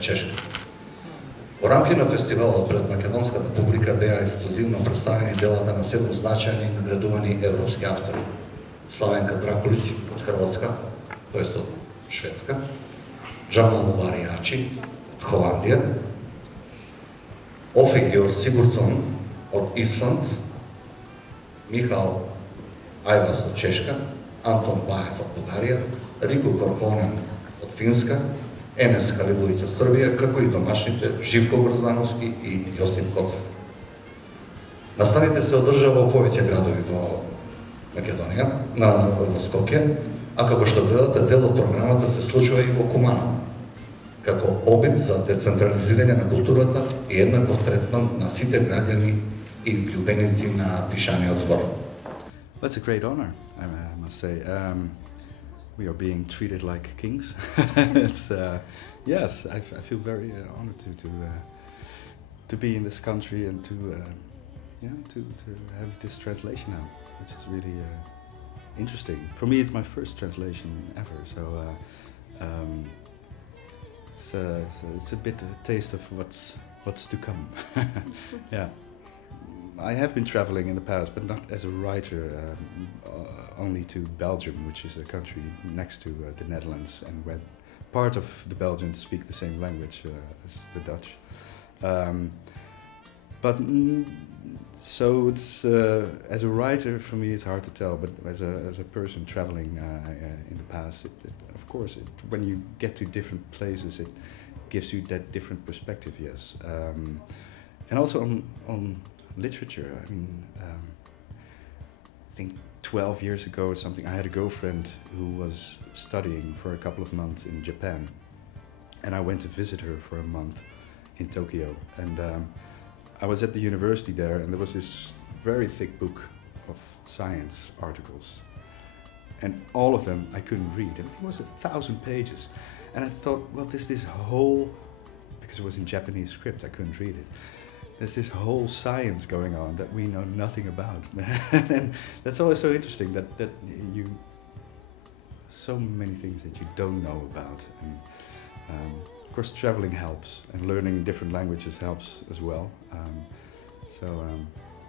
Чешка. Во рамки на фестивалот пред македонската публика беа ексклузивно представени делата на 7 значајни наградувани европски автори. Славенка Дракулиć од Хрватска, тоест од Шведска, Джамал Муваријачи од Холандија, Офегиор Сигурдсон од Исланд, Михал Ајвас од Чешка, Антон Баев од Бугарија, Рико Корконен од Финска, Енес Халиловиќ од Србија, како и домашните Живко Гроздановски и Јосип Коцев. Настаните се одржава во повеќе градови во Македонија, во Скопје, а како што гледате, дел од програмата се случува и во Куманово, како обид за децентрализирање на културата и еднаков третман на сите граѓани и влюбеници на пишаниот збор. That's a great honor, I must say. We are being treated like kings. It's yes, I feel very honored to be in this country and to have this translation now, which is really interesting. For me, it's my first translation ever, so it's a bit a taste of what's to come. Yeah. I have been traveling in the past, but not as a writer, only to Belgium, which is a country next to the Netherlands, and where part of the Belgians speak the same language as the Dutch. So it's as a writer, for me, it's hard to tell. But as a person traveling in the past, of course, when you get to different places, it gives you that different perspective. Yes, and also on literature. I mean, I think 12 years ago or something, I had a girlfriend who was studying for a couple of months in Japan, and I went to visit her for a month in Tokyo. And I was at the university there, and there was this very thick book of science articles, and all of them I couldn't read. And it was 1,000 pages, and I thought, well, there's this whole, because it was in Japanese script, I couldn't read it. There's this whole science going on that we know nothing about. And that's always so interesting, that you, so many things that you don't know about. And of course, traveling helps, and learning different languages helps as well.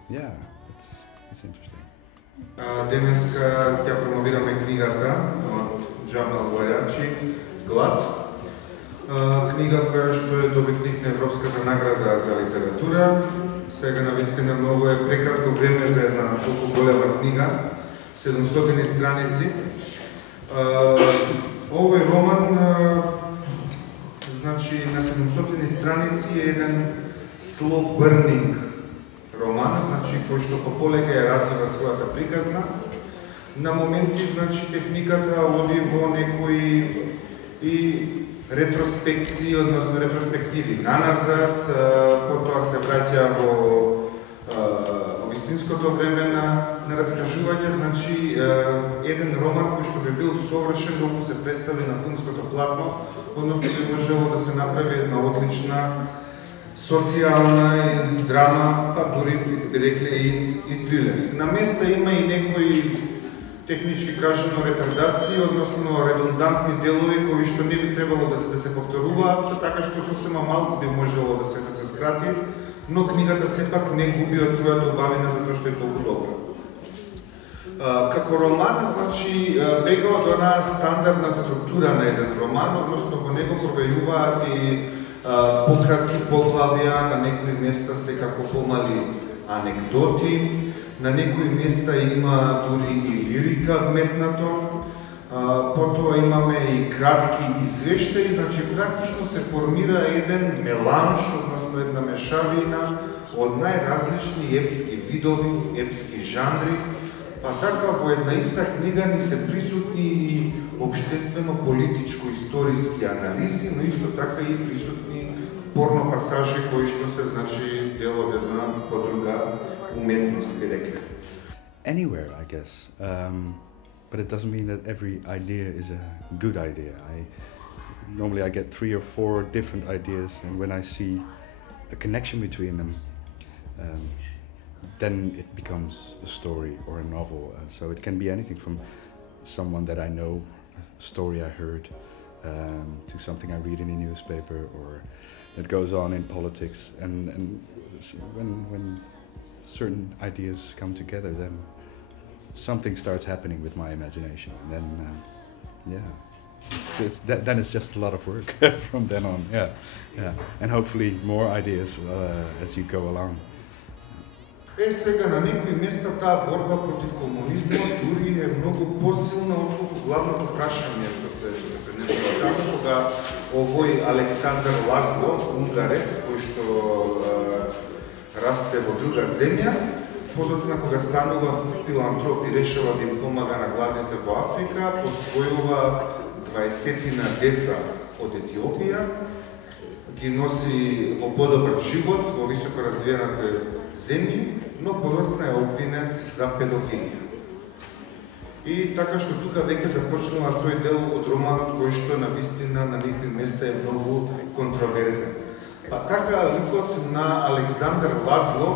Yeah, it's interesting. Денеска ќе промовираме книгата од Джамал Муваријачи, Глад. Книга која што е добитник на Европската награда за литература. Сега навистина многу е прекратко време за една толку голема книга, 700 страници. Овој роман, значи на 700 страници е еден slow burning роман, значи кој што полека ја развива својата приказна. На моменти, значи, техниката оди во некои и ретроспекции, односно ретроспективи наназад, потоа се враќа во вистинското време на раскажување, значи еден роман кој што би бил совршен доколку се представи на филмското платно, односно би можело да се направи една отлична социјална драма, па дури би рекле и трилер. На места има и некои технички кажано ретардации, односно редундантни делови кои што не би требало да се повторуваат, така што сосема малку би можело да се скрати, но книгата сепак не губи од својата убавина затоа што е толку добра. Како роман, значи, бега од онаа стандардна структура на еден роман, односно во него прогајуваат и пократки поглавија, на некои места се како помали анекдоти, на некои места има дури и лирика вметнато, потоа имаме и кратки извештаи, значи практично се формира еден меланж, односно една мешавина од најразлични епски видови, епски жанри, па така во една иста книга ни се присутни и обштествено-политичко-историски анализи, но исто така и присутни порно пасажи кои што се, значи, дел од една подруга уметност, би рекле. Anywhere, I guess. But it doesn't mean that every idea is a good idea. Normally I get 3 or 4 different ideas, and when I see a connection between them, then it becomes a story or a novel. So it can be anything from someone that I know, a story I heard, to something I read in a newspaper or that goes on in politics. And when certain ideas come together, then something starts happening with my imagination. And then, then it's just a lot of work from then on. Yeah. And hopefully more ideas as you go along. Сега на некои места таа борба против комунизмот дури е многу посилна отколку главното прашање што се несува таму, кога овој Александар Лазло, унгарец, кој што расте во друга земја, подоцна кога станува филантроп и решава да им помага на гладните во Африка, посвојува 20 деца од Етиопија, ги носи во подобар живот во високо развиените земји, но подоцна е обвинет за педофилија. И така што тука веќе започнува тој дел од романот кој што навистина на некои места е многу контроверзен. Па така ликот на Александар Лазло,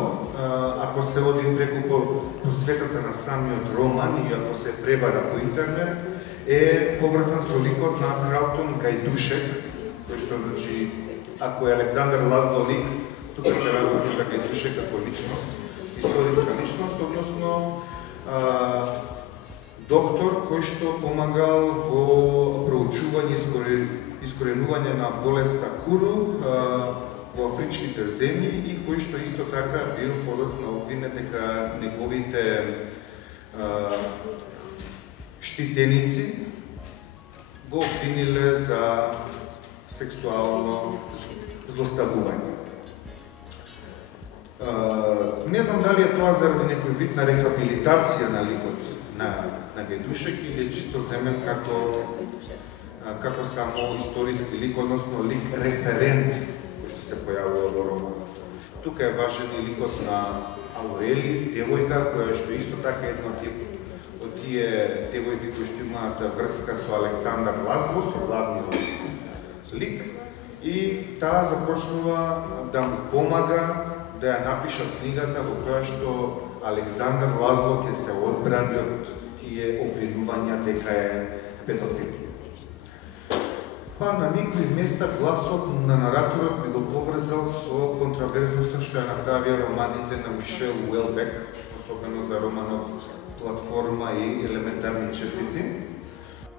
ако се оди преку по светата на самиот роман и ако се пребара по интернет, е поврзан со ликот на Кралтон Гајдушек, кој што значи, ако е Александар Лазло лик, тука се работи за Гајдушек како личност, историска личност, односно доктор кој што помагал во проучување и искоренување на болеста куру во афричките земји и кој што исто така бил подоцна обвинет дека неговите штитеници го обвиниле за сексуално злоставување. Не знам дали е тоа заради некој вид на рехабилитација на ликот на Гајдушек или чисто земен како само историски лик, односно лик референт кој што се појавува во романот. Тука е важен и ликот на Аурели, девојка која што исто така една од тие девојки кои што имаат врска со Александар Лазло, со главниот лик, и таа започнува да му помага да ја напишат книгата во која што Александар Лазло ќе се одбрани од тие обвинувања дека е педофил. Па на некои места гласот на нараторот би го поврзал со контроверзноста што ја направија романите на Мишел Уелбек, особено за романот Платформа и елементарни честици.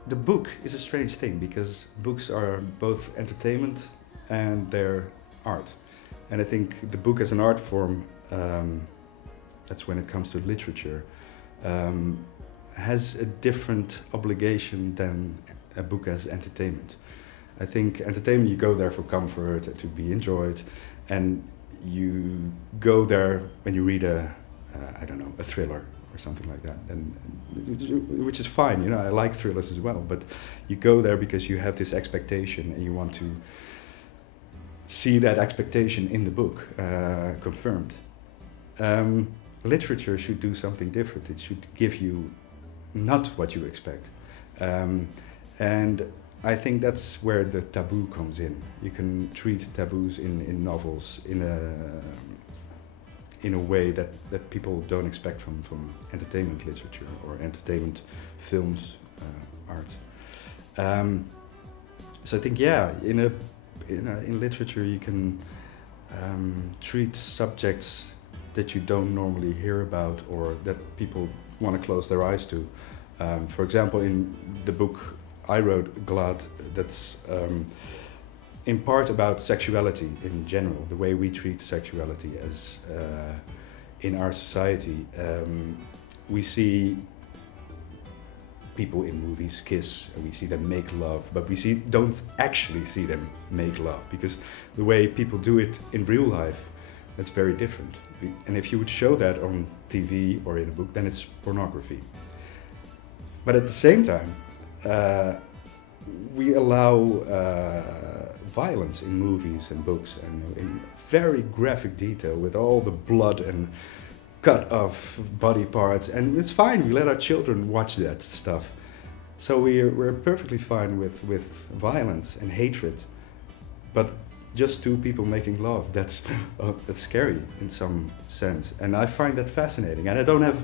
The book is a strange thing because books are both entertainment and they're art. And I think the book as an art form, that's when it comes to literature, has a different obligation than a book as entertainment. I think entertainment, you go there for comfort, to be enjoyed, and you go there when you read a thriller or something like that, and which is fine, you know, I like thrillers as well, but you go there because you have this expectation and you want to see that expectation in the book confirmed. Literature should do something different. It should give you not what you expect. And I think that's where the taboo comes in. You can treat taboos in novels in a way that people don't expect from entertainment literature or entertainment films, art. So I think, yeah, in literature you can treat subjects that you don't normally hear about or that people want to close their eyes to. For example, in the book I wrote, Glad, that's in part about sexuality in general, the way we treat sexuality as in our society. We see people in movies kiss and we see them make love, but we don't actually see them make love because the way people do it in real life, that's very different. And if you would show that on TV or in a book, then it's pornography. But at the same time, we allow violence in movies and books and in very graphic detail with all the blood and cut off body parts, and it's fine, we let our children watch that stuff. So we're perfectly fine with violence and hatred, but just two people making love, that's scary in some sense, and I find that fascinating, and I don't have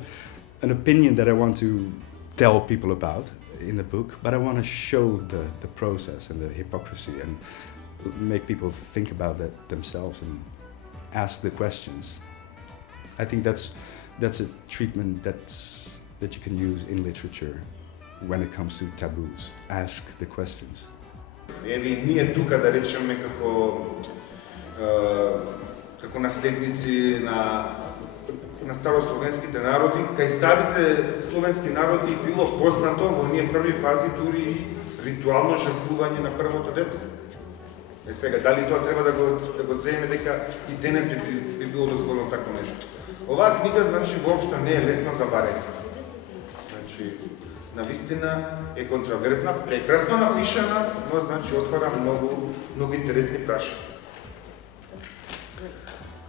an opinion that I want to tell people about. in the book, but I want to show the process and the hypocrisy and make people think about that themselves and ask the questions. I think that's a treatment that you can use in literature when it comes to taboos. Ask the questions. Ние тука да речеме како наследници на старословенските народи, кај старите словенски народи било познато во ние први фази дури и ритуално жртвување на првото дете. Сега, дали тоа треба да го земе дека и денес би било дозволено тако нешто. Оваа книга, значи, воопшто не е лесна за варење. Значи, навистина е контроверзна, прекрасно напишана, но, значи, отвара многу интересни прашања.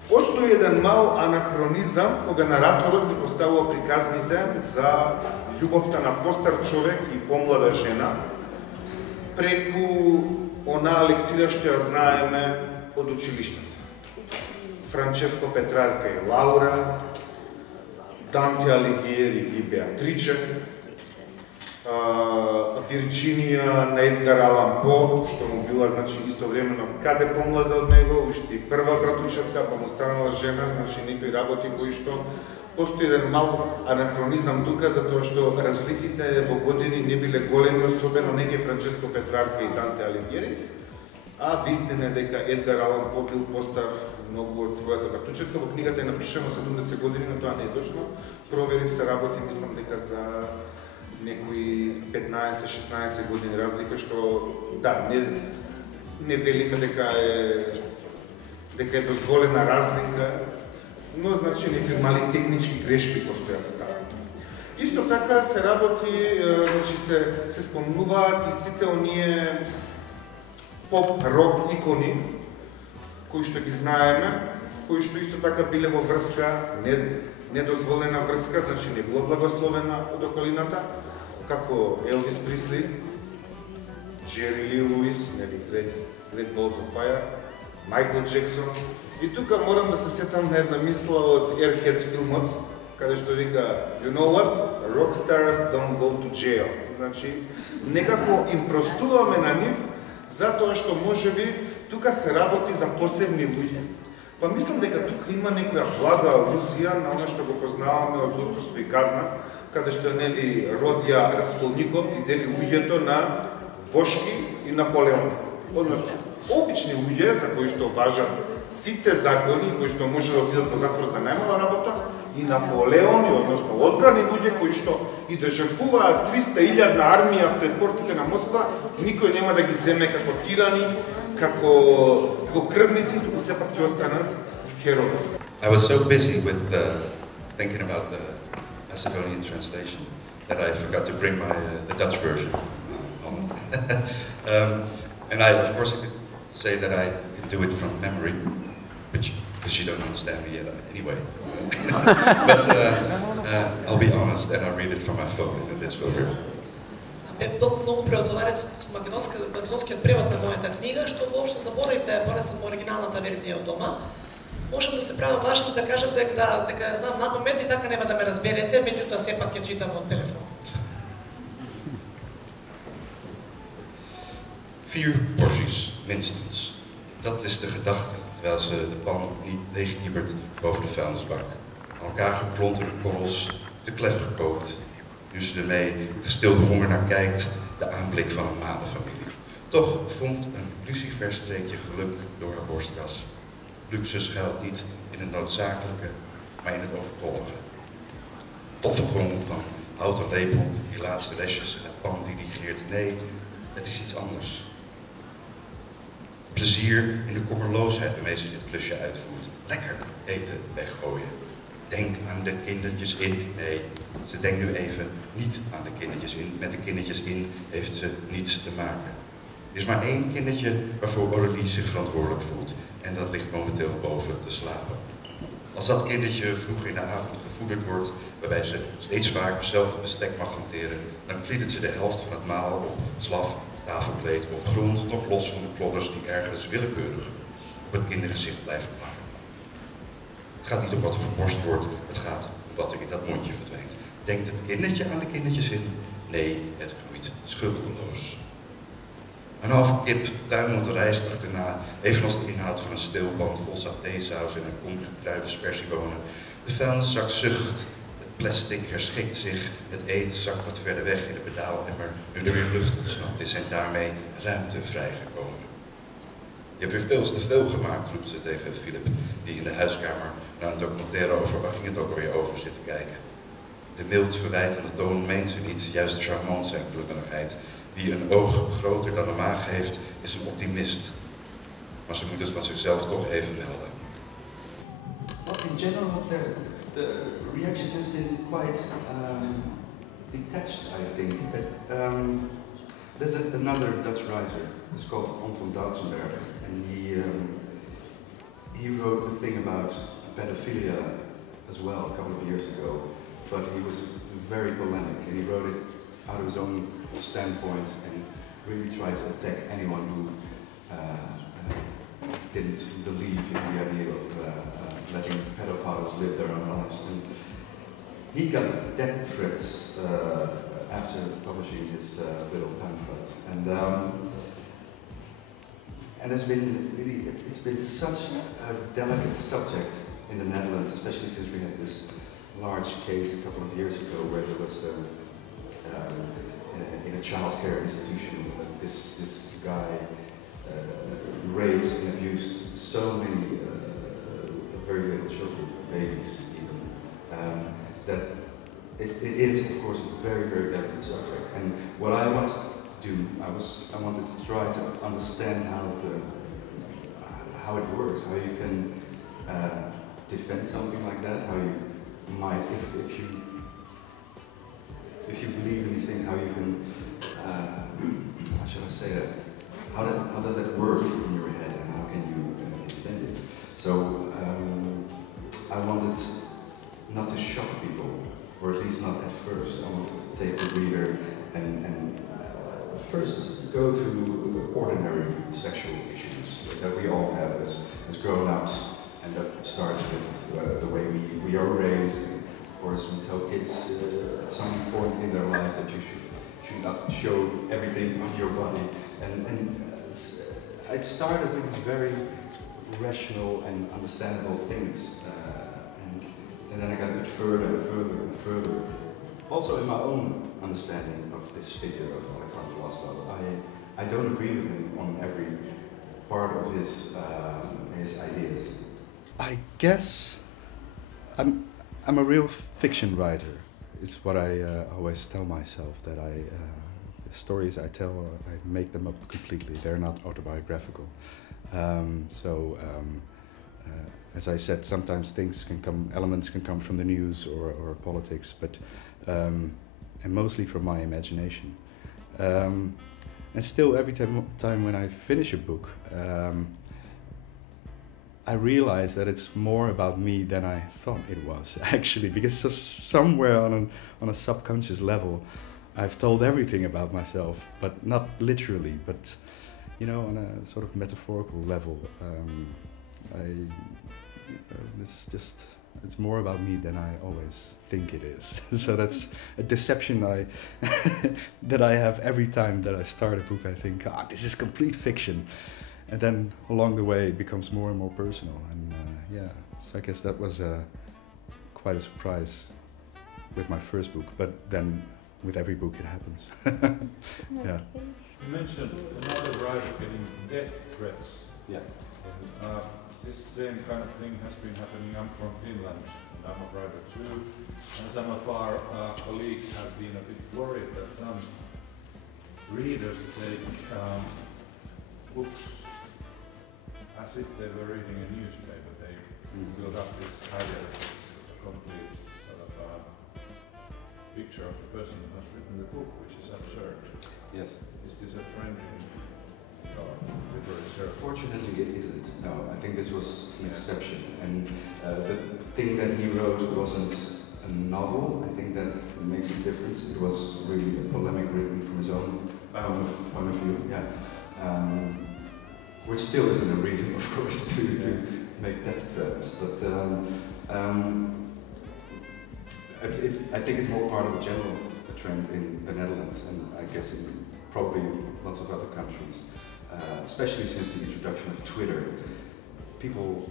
Постои еден мал анахронизам кога нараторот ги поставува приказните за љубовта на постар човек и помлада жена преку онаа лектира што ја знаеме од училиштето. Франческо Петрарка и Лаура, Данте Алигиери и Беатриче, Вирджинија на Едгар Алан По, што му била, значи, истовремено каде помлада од него, уште и прва братучетка, па му станала жена, значи, некои работи кои што постои еден мал анахронизам тука, затоа што разликите во години не биле големи, особено не ке Франческо Петрарка и Данте Алигиери, а вистина е дека Едгар Алан По бил постар многу од својата братучетка. Во книгата е напишано 70 години, но тоа не е точно. Проверив се работи, мислам дека за некои 15-16 години разлика, што да, не велиме дека е дозволена разлика, но значи некои мали технички грешки постојат така. Исто така се работи, значи се спомнуваат и сите оние поп-рок икони кои што ги знаеме, кои што исто така биле во врска, недозволена врска, значи не било благословена од околината, како Елвис Присли, Джери Ли Луис, Great Balls of Fire, Майкл Джексон. И тука морам да се сетам на една мисла од Airheads филмот, каде што вика, you know what? Rockstars don't go to jail. Значи, некако им простуваме на нив, затоа што можеби тука се работи за посебни луѓе. Па мислам дека тука има некоја блага алузија на она што го познаваме од Златоство и казна, каде што нели Родија Расколников ги дели луѓето на вошки и Наполеон. Односно, обични луѓе за кои што важат сите закони, кои што може да отидат во затвор за најмала работа, и Наполеони, односно одбрани луѓе кои што и да жртвуваат 300.000 армија пред портите на Москва, никој нема да ги земе како тирани, како крвници, туку сепак ќе останат херои. I was so busy with thinking about the Macedonian translation that I forgot to bring the Dutch version home. And of course I could say that I can do it from memory, because you don't understand me yet anyway. But I'll be honest and I'll read it from my phone and it's over. Многу преотоварен со македонскиот превод на мојата книга, што воопшто заборавив да ја понесам оригиналната верзија од дома. Можам да се правам важно да кажам дека знам на памет и така нема да ме разберете, меѓутоа сепак ќе читам од телефонот. 4 porties, minstens. Dat is de gedachte, terwijl ze de pan niet leegkniebert boven de vuilnisbak. Aan elkaar geklonterde korrels, te klef gekookt. Nu ze ermee gestilde honger naar kijkt, de aanblik van een madenfamilie. Toch vond een luciferstreekje geluk door haar borstkas. Luxe schuilt niet in het noodzakelijke, maar in het overtollige. Toffe grom van houten lepel, die laatste restjes uit pan dirigeert. Nee, het is iets anders. Plezier in de kommerloosheid waarmee ze dit klusje uitvoert. Lekker eten weggooien. Denk aan de kindertjes in. Nee, ze denkt nu even niet aan de kindertjes in. Met de kindertjes in heeft ze niets te maken. Er is maar 1 kindertje waarvoor Aurélie zich verantwoordelijk voelt. En dat ligt momenteel boven te slapen. Als dat kindertje vroeg in de avond gevoederd wordt, waarbij ze steeds vaker zelf het bestek mag hanteren, dan kliedert ze de helft van het maal op slaf, tafelkleed of grond, nog los van de klodders die ergens willekeurig op het kindergezicht blijven plakken. Het gaat niet om wat er verborst wordt, het gaat om wat er in dat mondje verdwijnt. Denkt het kindertje aan de kindertjes in, Nee, het groeit schuldeloos. Een half kip tuimelt de rijst achterna, evenals de inhoud van een steelpan vol satésaus en een kom gekruide spersiebonen. De vuilniszak zucht, het plastic herschikt zich, het eten zakt wat verder weg in de pedaalemmer, nu er weer lucht ontsnapt is en daarmee ruimte vrijgekomen. Je hebt weer veel te veel gemaakt, roept ze tegen Philip, die in de huiskamer naar een documentaire over, waar ging het ook alweer over, zit te kijken. De mild verwijtende toon meent ze niet, juist charmant zijn klukkenigheid. Wie een oog groter dan een maag heeft, is een optimist. Maar ze moet het van zichzelf toch even melden. Well, in general, the reaction has been quite detached, I think. There's another Dutch writer, it's called Anton Doutsenberg, and he wrote the thing about pedophilia as well a couple of years ago, but he was very polemic, and he wrote it out of his own standpoint and really tried to attack anyone who didn't believe in the idea of letting pedophiles live their own lives. And he got death threats after publishing his little pamphlet, and it's been really, it's been such a delicate subject in the Netherlands, especially since we had this large case a couple of years ago where there was in a childcare institution, this guy raised and abused so many very little children, babies even, that it is of course a very, very delicate subject. And what I wanted to do, I wanted to try to understand how it works, how you can defend something like that, how you might, if you believe in these things, how you can, how should I say that? How does that work in your head, and how can you defend it? So I wanted not to shock people, or at least not at first. I wanted to take the reader and first go through the ordinary sexual issues that we all have as grown-ups, and that starts with the way we are raised. Of course, we tell kids at some point in their lives that you should not show everything of your body. And I started with these very rational and understandable things, and then I got a bit further and further and further. Also in my own understanding of this figure of Alexander Laszlo, I don't agree with him on every part of his ideas. I guess I'm a real fiction writer. It's what I always tell myself, that the stories I tell, I make them up completely. They're not autobiographical. As I said, sometimes elements can come from the news or politics, but and mostly from my imagination. And still, every time when I finish a book, I realize that it's more about me than I thought it was, actually, because somewhere on a subconscious level, I've told everything about myself, but not literally, but you know, on a sort of metaphorical level. It's more about me than I always think it is. So that's a deception that I have every time that I start a book. I think, this is complete fiction. And then along the way it becomes more and more personal. And yeah, so I guess that was quite a surprise with my first book, but then with every book it happens. Yeah. You mentioned another writer getting death threats. Yeah. This same kind of thing has been happening. I'm from Finland, and I'm a writer too. And some of our colleagues have been a bit worried that some readers take books as if they were reading a newspaper. They build up this hierarchy, a complete sort of picture of the person who has written the book, which is absurd. Yes. Is this a trend in literature? Fortunately, it isn't. No, I think this was an exception. And the thing that he wrote wasn't a novel. I think that makes a difference. It was really a polemic written from his own point of view. Yeah. Which still isn't a reason, of course, to make death threats. But I think it's more part of a general trend in the Netherlands, and I guess in probably lots of other countries, especially since the introduction of Twitter. People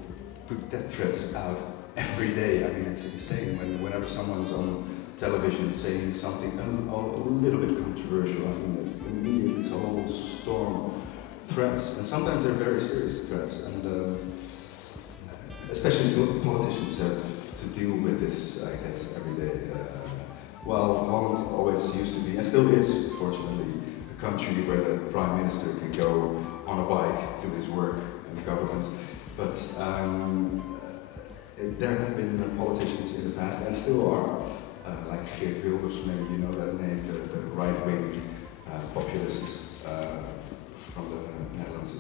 put death threats out every day. I mean, it's insane. Whenever someone's on television saying something a little bit controversial, I mean, it's immediately a whole storm of threats, and sometimes they're very serious threats, and especially politicians have to deal with this, I guess, every day. While Holland always used to be, and still is, fortunately, a country where the Prime Minister can go on a bike to his work in the government, but there have been politicians in the past, and still are, like Geert Wilders, maybe you know that name, the right-wing populist from the Netherlands.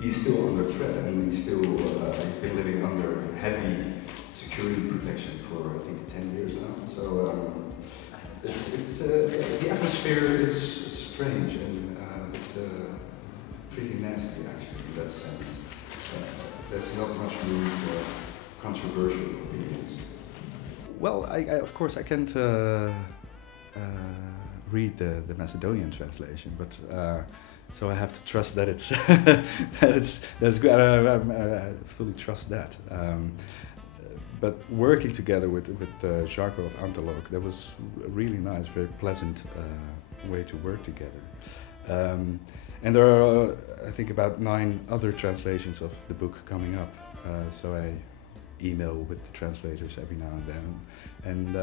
He's still under threat. I mean, he's been living under heavy security protection for I think 10 years now. So the atmosphere is strange and it's pretty nasty actually in that sense. There's not much room for controversial opinions. Well, of course I can't read the Macedonian translation, but so I have to trust that it's that's good. I fully trust that. But working together with Žarko of Antalog, that was a really nice, very pleasant way to work together. And there are, I think, about 9 other translations of the book coming up. So I email with the translators every now and then, and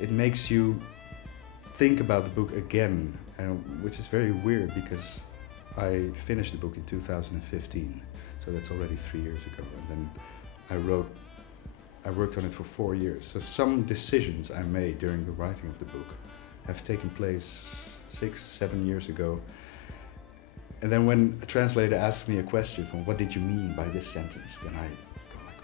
it makes you think about the book again, which is very weird because I finished the book in 2015, so that's already 3 years ago, and then I worked on it for 4 years. So some decisions I made during the writing of the book have taken place 6-7 years ago. And then when a translator asks me a question from what did you mean by this sentence, then I go like,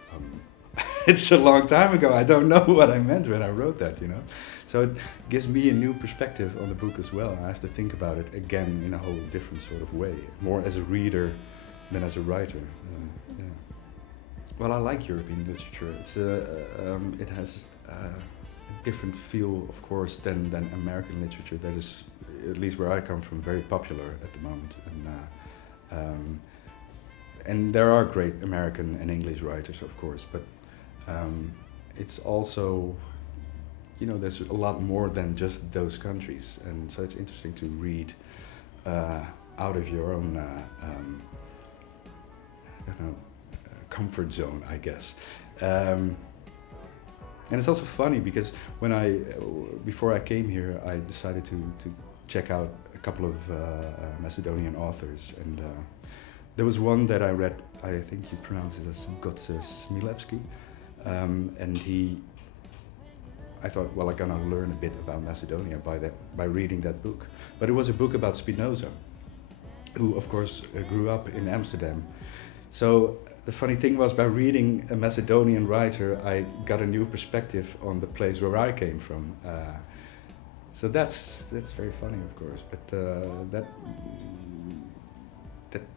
it's a long time ago, I don't know what I meant when I wrote that, you know. So it gives me a new perspective on the book as well. I have to think about it again in a whole different sort of way, more as a reader than as a writer. Yeah. Well, I like European literature. It's it has a different feel, of course, than American literature. That is, at least where I come from, very popular at the moment. And there are great American and English writers, of course, but it's also, you know, there's a lot more than just those countries, and so it's interesting to read out of your own, I don't know, comfort zone, I guess. And it's also funny because when before I came here, I decided to check out a couple of Macedonian authors, and there was one that I read, I think you pronounce it as Goce Smilevski, and I thought, well, I'm gonna learn a bit about Macedonia by reading that book. But it was a book about Spinoza, who of course grew up in Amsterdam. So the funny thing was, by reading a Macedonian writer, I got a new perspective on the place where I came from. So that's very funny, of course. But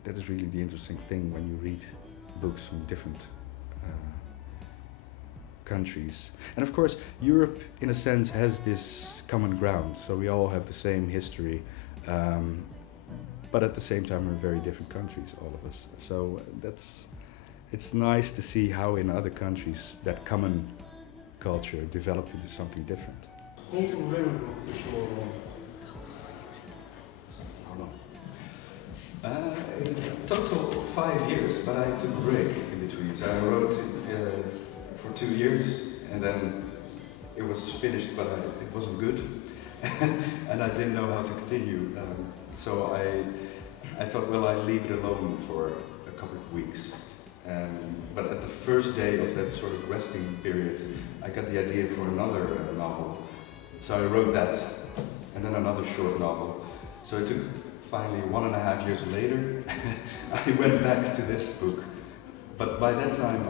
that is really the interesting thing when you read books from different countries. And of course, Europe, in a sense, has this common ground. So we all have the same history, but at the same time, we're very different countries, all of us. So it's nice to see how in other countries that common culture developed into something different. In total 5 years, but I took a break in between. So I wrote for 2 years, and then it was finished, but it wasn't good, and I didn't know how to continue. So I thought, well, I'll leave it alone for a couple of weeks. But at the first day of that sort of resting period, I got the idea for another novel. So I wrote that, and then another short novel. So it took finally 1.5 years later, I went back to this book. But by that time,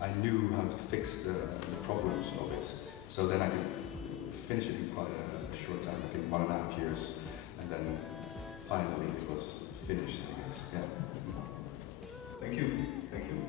I knew how to fix the problems of it. So then I could finish it in quite a short time, I think 1.5 years. And then finally it was finished, I guess. Yeah. Thank you. Thank you.